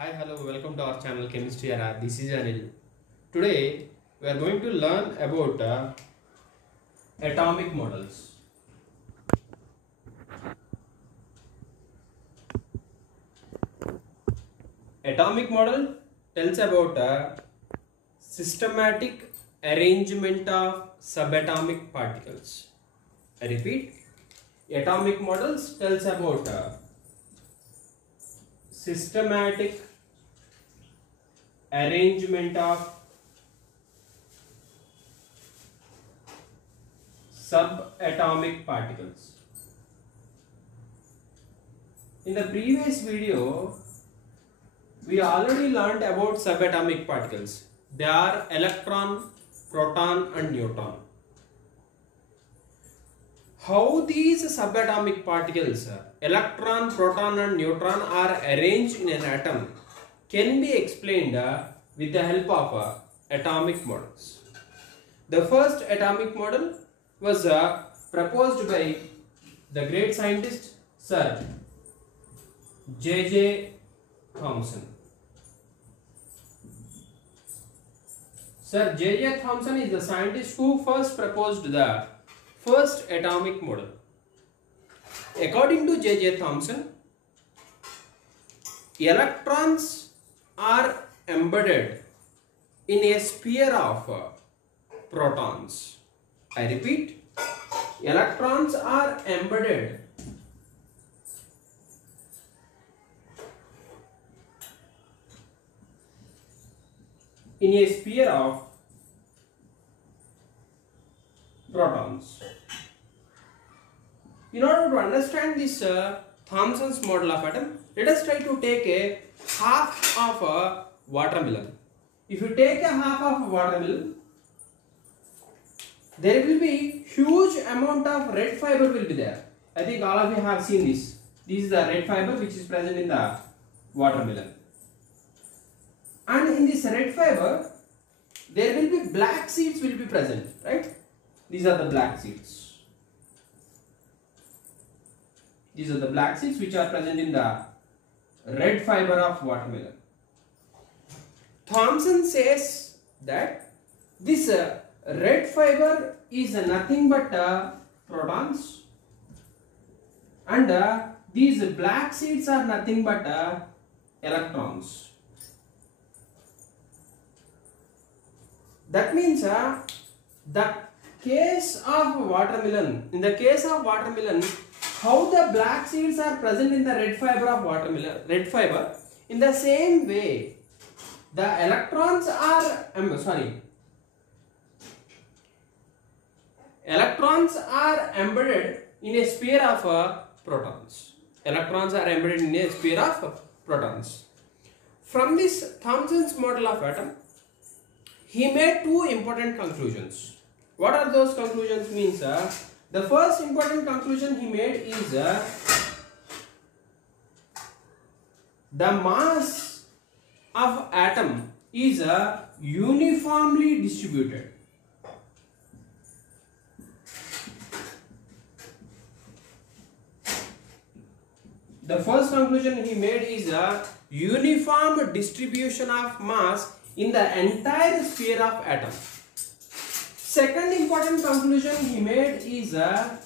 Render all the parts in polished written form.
Hi, hello, welcome to our channel Chemistry Era. This is Anil. Today we are going to learn about atomic models. Atomic model tells about systematic arrangement of subatomic particles. I repeat, atomic models tells about systematic arrangement of subatomic particles. In the previous video, we already learned about subatomic particles. They are electron, proton and neutron. How these subatomic particles, electron, proton and neutron, are arranged in an atom can be explained with the help of atomic models. The first atomic model was proposed by the great scientist Sir J.J. Thomson. Sir J.J. Thomson is the scientist who first proposed the first atomic model. According to J.J. Thomson, electrons are embedded in a sphere of protons. I repeat, electrons are embedded in a sphere of protons. In order to understand this Thomson's model of atom, let us try to take a half of a watermelon. If you take a half of a watermelon, there will be huge amount of red fiber will be there. I think all of you have seen this. This is the red fiber which is present in the watermelon. And in this red fiber, there will be black seeds will be present, right? These are the black seeds. These are the black seeds which are present in the red fiber of watermelon. Thomson says that this red fiber is nothing but protons, and these black seeds are nothing but electrons. That means the case of watermelon, in the case of watermelon, how the black seeds are present in the red fiber of watermelon, red fiber, in the same way the electrons are electrons are embedded in a sphere of protons. Electrons are embedded in a sphere of protons. From this Thomson's model of atom, he made two important conclusions. What are those conclusions? Means the first important conclusion he made is the mass of atom is uniformly distributed. The first conclusion he made is a uniform distribution of mass in the entire sphere of atom. Second important conclusion he made is the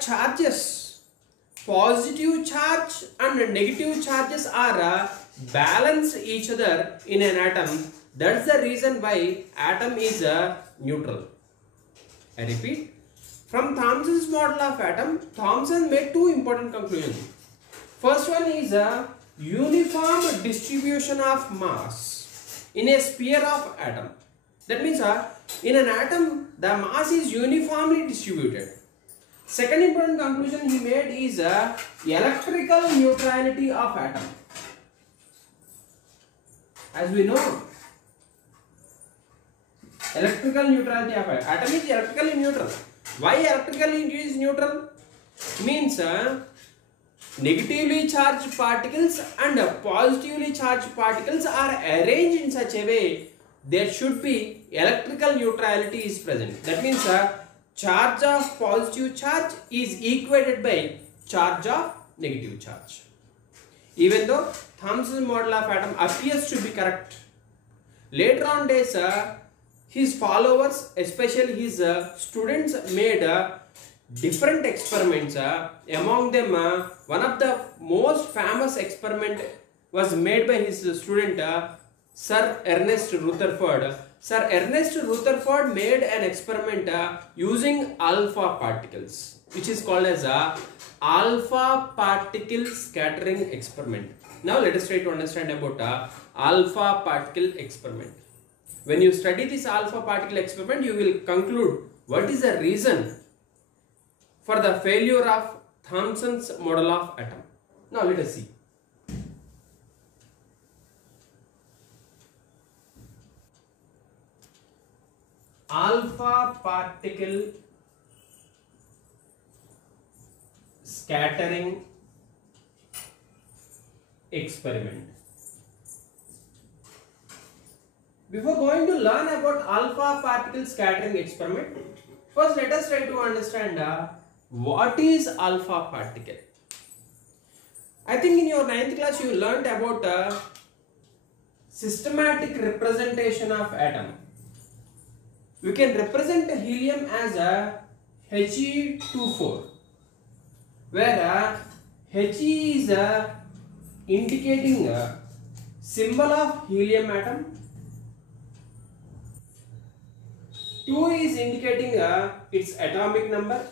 charges, positive charge and negative charges are balance each other in an atom. That's the reason why atom is neutral. I repeat, from Thomson's model of atom, Thomson made two important conclusions. First one is a uniform distribution of mass in a sphere of atom. That means in an atom, the mass is uniformly distributed. Second important conclusion he made is electrical neutrality of atom. As we know, electrical neutrality of atom is electrically neutral. Why electrically it is neutral? Means negatively charged particles and positively charged particles are arranged in such a way there should be electrical neutrality is present. That means charge of positive charge is equated by charge of negative charge. even though Thomson's model of atom appears to be correct. Later on days, his followers, especially his students, made different experiments. Among them, one of the most famous experiment was made by his student, Sir Ernest Rutherford. Sir Ernest Rutherford made an experiment using alpha particles, which is called as a alpha particle scattering experiment. Now let us try to understand about alpha particle experiment. When you study this alpha particle experiment, you will conclude what is the reason for the failure of Thomson's model of atom. Now let us see. Alpha particle scattering experiment. Before going to learn about alpha particle scattering experiment, first let us try to understand what is alpha particle. I think in your 9th class you learned about systematic representation of atom. We can represent helium as a He24, where He is indicating a symbol of helium atom, 2 is indicating its atomic number,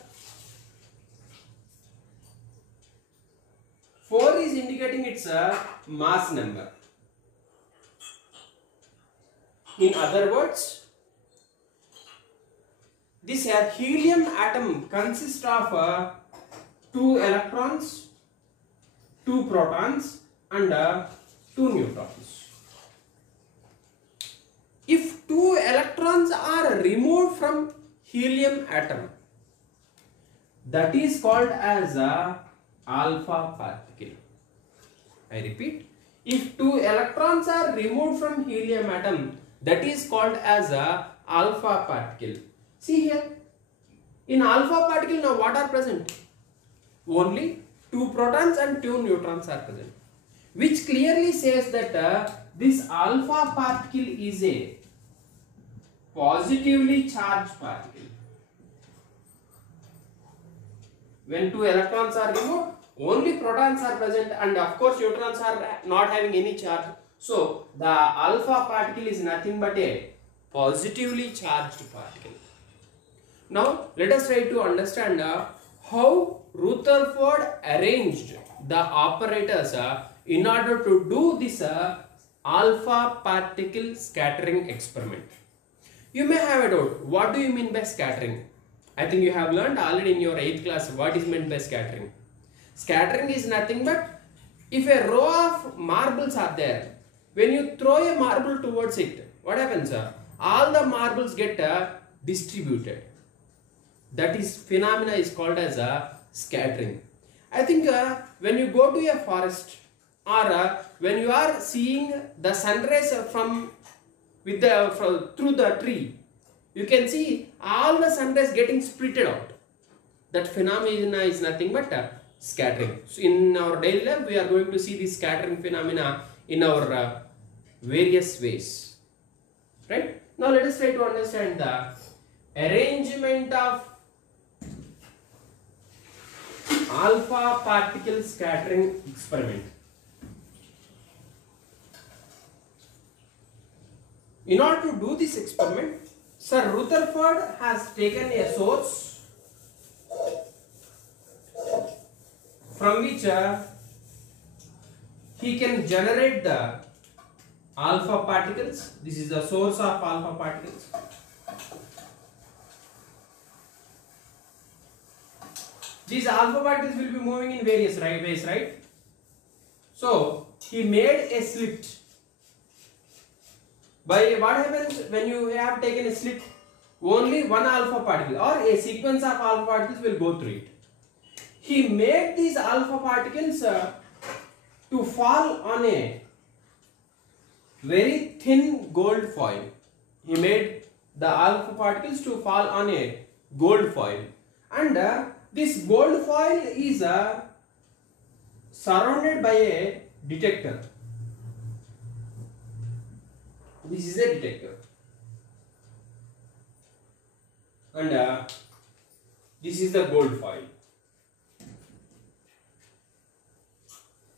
4 is indicating its mass number. In other words, this helium atom consists of 2 electrons, 2 protons and 2 neutrons. If 2 electrons are removed from helium atom, that is called as a alpha particle. I repeat, if 2 electrons are removed from helium atom, that is called as a alpha particle. See here, in alpha particle now what are present? Only 2 protons and 2 neutrons are present, which clearly says that this alpha particle is a positively charged particle. When 2 electrons are removed, only protons are present and of course neutrons are not having any charge. So the alpha particle is nothing but a positively charged particle. Now let us try to understand how Rutherford arranged the operators in order to do this alpha particle scattering experiment. You may have a doubt, what do you mean by scattering? I think you have learned already in your 8th class what is meant by scattering. Scattering is nothing but if a row of marbles are there, when you throw a marble towards it, what happens? All the marbles get distributed. That is phenomena is called as scattering. I think when you go to a forest or when you are seeing the sunrise through the tree, you can see all the sunrays getting splitted out. That phenomena is nothing but scattering. So in our daily life, we are going to see this scattering phenomena in our various ways. Right? Now let us try to understand the arrangement of alpha particle scattering experiment. In order to do this experiment, Sir Rutherford has taken a source from which he can generate the alpha particles. This is the source of alpha particles. These alpha particles will be moving in various ways, right? So he made a slit. By what happens when you have taken a slit? Only one alpha particle or a sequence of alpha particles will go through it. He made these alpha particles to fall on a very thin gold foil. He made the alpha particles to fall on a gold foil, and this gold foil is surrounded by a detector. This is a detector, and this is the gold foil.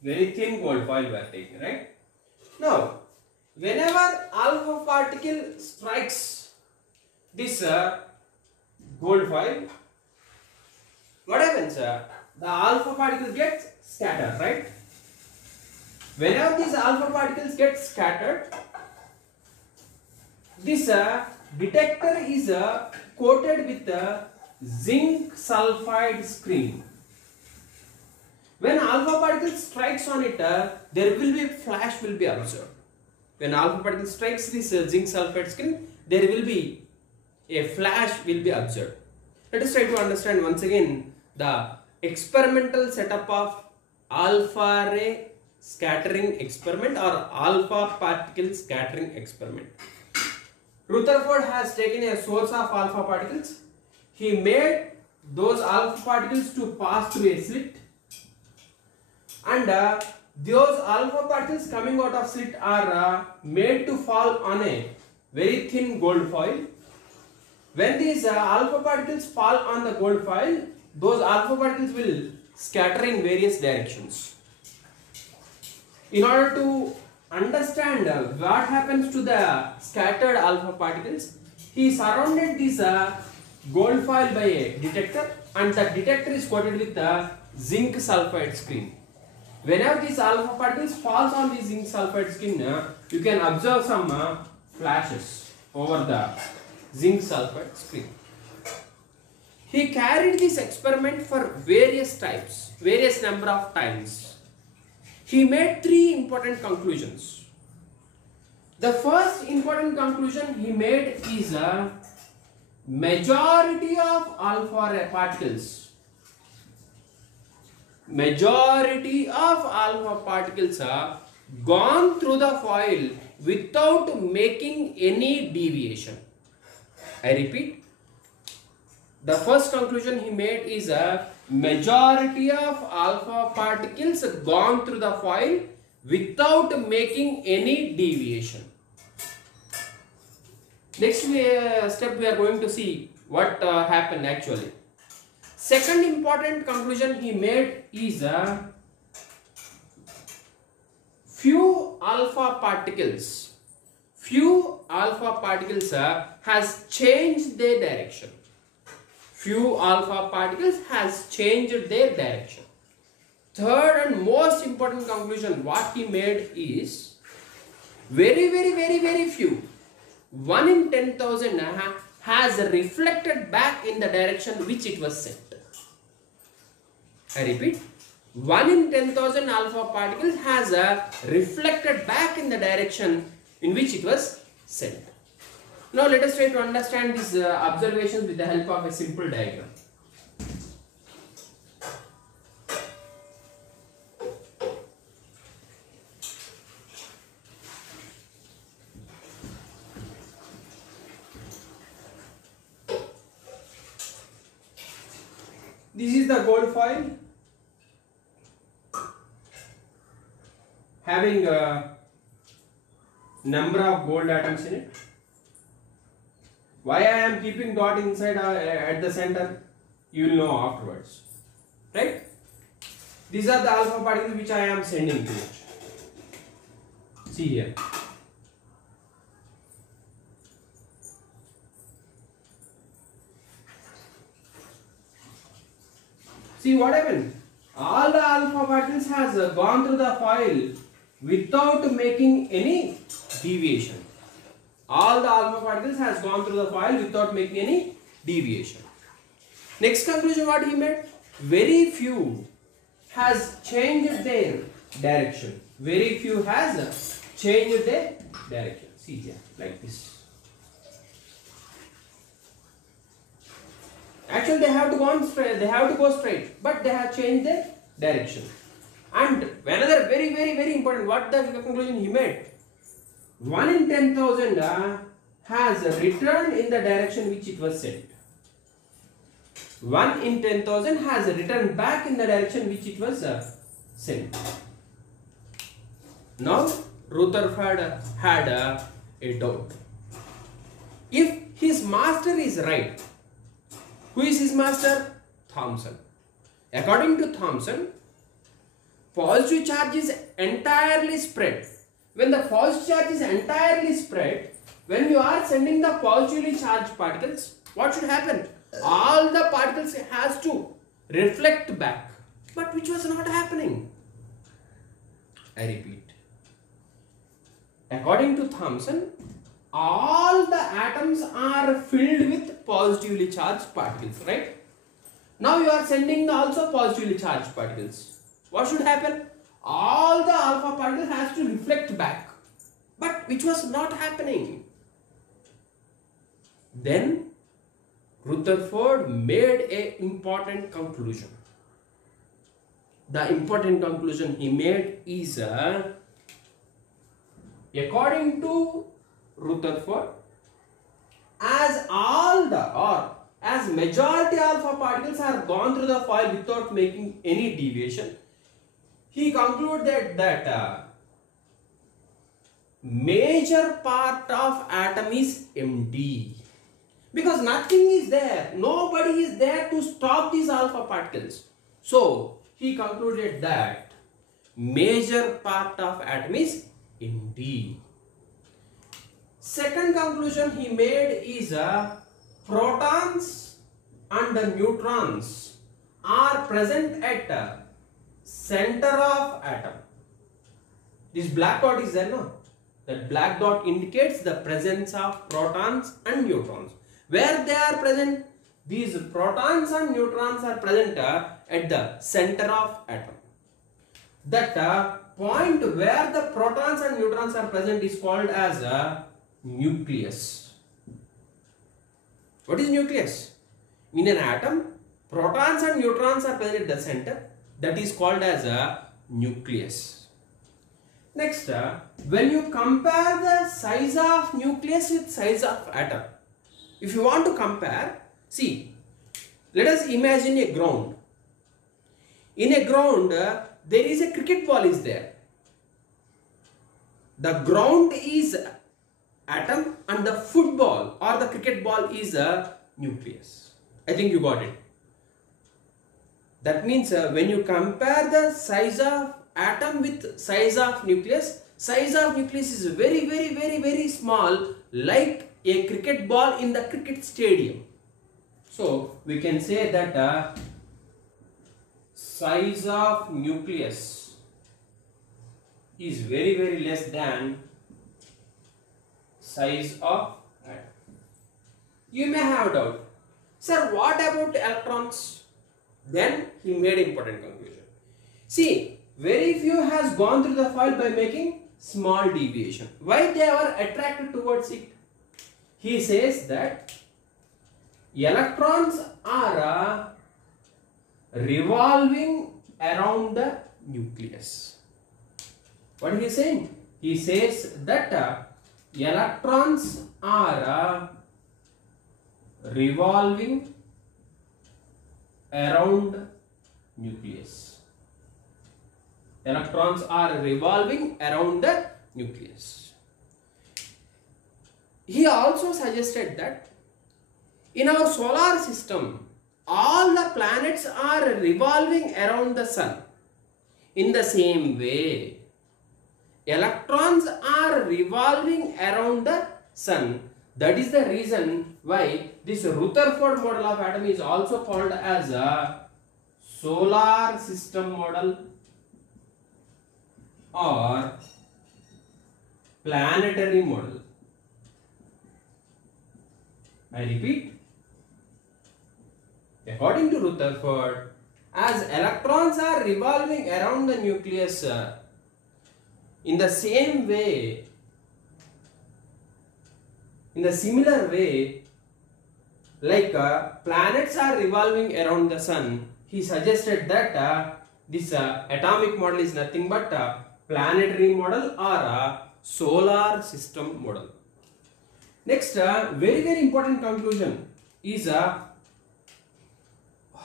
Very thin gold foil we are taking, right? Now, whenever alpha particle strikes this gold foil, what happens? The alpha particles get scattered, right? Whenever these alpha particles get scattered, this detector is coated with zinc sulfide screen. When alpha particle strikes on it, there will be flash will be observed. When alpha particle strikes this zinc sulfide screen, there will be a flash will be observed. Let us try to understand once again the experimental setup of alpha ray scattering experiment or alpha particle scattering experiment. Rutherford has taken a source of alpha particles. He made those alpha particles to pass through a slit, and those alpha particles coming out of slit are made to fall on a very thin gold foil. When these alpha particles fall on the gold foil, those alpha particles will scatter in various directions. In order to understand what happens to the scattered alpha particles, he surrounded this gold foil by a detector, and the detector is coated with the zinc sulfide screen. Whenever these alpha particles falls on the zinc sulfide screen, you can observe some flashes over the zinc sulfide screen. He carried this experiment for various number of times. He made three important conclusions. The first important conclusion he made is a majority of alpha particles are gone through the foil without making any deviation. I repeat, the first conclusion he made is a majority of alpha particles gone through the foil without making any deviation. Next step we are going to see what happened actually. Second important conclusion he made is few alpha particles has changed their direction. Few alpha particles has changed their direction. Third and most important conclusion what he made is very few, 1 in 10,000 has reflected back in the direction which it was sent. I repeat, 1 in 10,000 alpha particles has reflected back in the direction in which it was sent. Now let us try to understand these observations with the help of a simple diagram. This is the gold foil having a number of gold atoms in it. Why I am keeping dot inside at the center, you will know afterwards, right? These are the alpha particles which I am sending to it. See here. See what happened? All the alpha particles has gone through the foil without making any deviation. All the alpha particles has gone through the foil without making any deviation. Next conclusion what he made? Very few has changed their direction. Very few has changed their direction. See here, like this. Actually, they have to go straight, but they have changed their direction. And another very important, what the conclusion he made? 1 in 10,000 has returned in the direction which it was sent. 1 in 10,000 has returned back in the direction which it was sent. Now Rutherford had a doubt. If his master is right, who is his master? Thomson. According to Thomson, positive charge is entirely spread. When the positive charge is entirely spread, when you are sending the positively charged particles, what should happen? All the particles has to reflect back, but which was not happening. I repeat. According to Thomson, all the atoms are filled with positively charged particles, right? Now you are sending also positively charged particles. What should happen? All the alpha particles has to reflect back, but which was not happening. Then Rutherford made an important conclusion. The important conclusion he made is according to Rutherford, as all the or as majority alpha particles are gone through the foil without making any deviation, he concluded that major part of atom is empty, because nothing is there, nobody is there to stop these alpha particles. So he concluded that major part of atom is empty. Second conclusion he made is protons and neutrons are present at the center of atom. This black dot is there, no? That black dot indicates the presence of protons and neutrons. Where they are present? These protons and neutrons are present at the center of atom. That point where the protons and neutrons are present is called as a nucleus. What is nucleus? In an atom, protons and neutrons are present at the center. That is called as a nucleus. Next, when you compare the size of nucleus with size of atom, if you want to compare, see, let us imagine a ground. In a ground, there is a cricket ball is there. The ground is atom and the football or the cricket ball is a nucleus. I think you got it. That means when you compare the size of atom with size of nucleus is very, very, very, very small, like a cricket ball in the cricket stadium. So we can say that size of nucleus is very, very less than size of atom. You may have doubt, sir, what about electrons? Then he made important conclusion. See, very few has gone through the foil by making small deviation. Why they are attracted towards it? He says that electrons are revolving around the nucleus. What is he saying? He says that electrons are revolving around nucleus. Electrons are revolving around the nucleus. He also suggested that in our solar system, all the planets are revolving around the sun. In the same way, electrons are revolving around the sun. That is the reason why this Rutherford model of atom is also called as a solar system model or planetary model. I repeat, according to Rutherford, as electrons are revolving around the nucleus, in the same way, in the similar way, like planets are revolving around the sun, he suggested that this atomic model is nothing but a planetary model or a solar system model. Next, very, very important conclusion is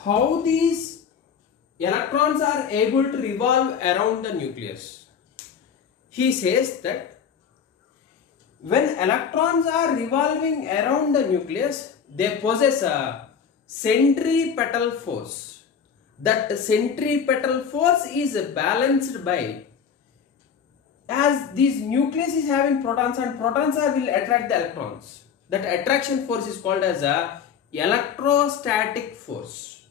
how these electrons are able to revolve around the nucleus. he says that when electrons are revolving around the nucleus, they possess a centripetal force. That centripetal force is balanced by, as this nucleus is having protons and protons will attract the electrons. That attraction force is called as a electrostatic force.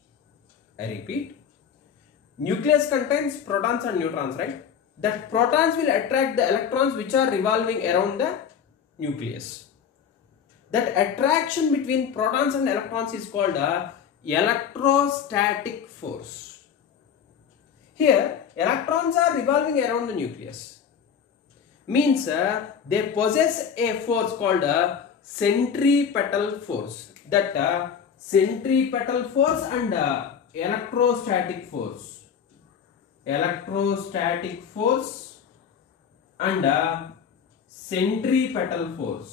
I repeat, nucleus contains protons and neutrons, right? That protons will attract the electrons which are revolving around the nucleus. That attraction between protons and electrons is called a electrostatic force. Here, electrons are revolving around the nucleus. Means they possess a force called a centripetal force. That centripetal force and electrostatic force. Electrostatic force and centripetal force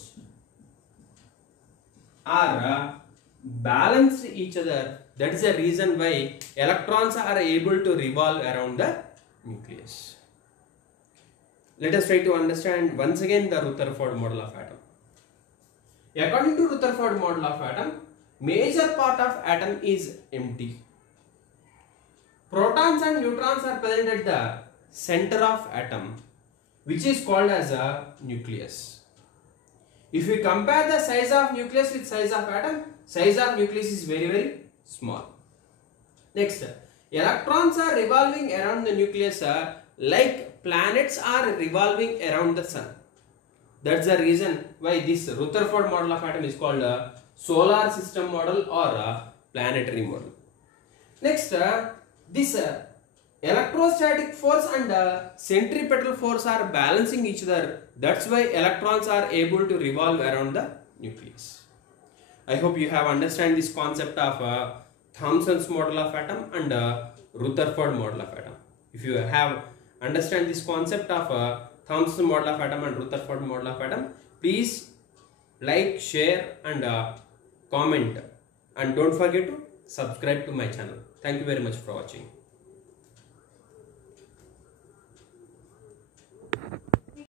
are balanced each other. That is the reason why electrons are able to revolve around the nucleus. Let us try to understand once again the Rutherford model of atom. According to Rutherford model of atom, major part of atom is empty. Protons and neutrons are present at the center of atom, which is called as a nucleus. If we compare the size of nucleus with size of atom, size of nucleus is very, very small. Next, electrons are revolving around the nucleus like planets are revolving around the sun. That's the reason why this Rutherford model of atom is called a solar system model or a planetary model. Next, this electrostatic force and centripetal force are balancing each other. That's why electrons are able to revolve around the nucleus. I hope you have understand this concept of Thomson's model of atom and Rutherford model of atom. If you have understand this concept of Thomson model of atom and Rutherford model of atom, please like, share and comment, and don't forget to subscribe to my channel. Thank you very much for watching.